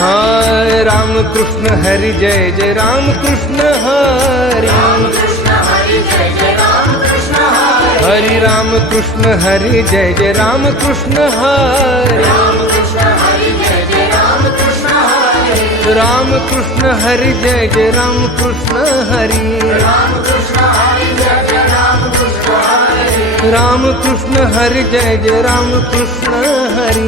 हाय Ramakrishna Hari जय जय Ram Ramakrishna Hari. Hari Ramakrishna Hari जय जय Ramakrishna Hari. Ramakrishna Hari जय जय Ram Krishna Hari. Ramakrishna Hari जय जय Ram Krishna Hari.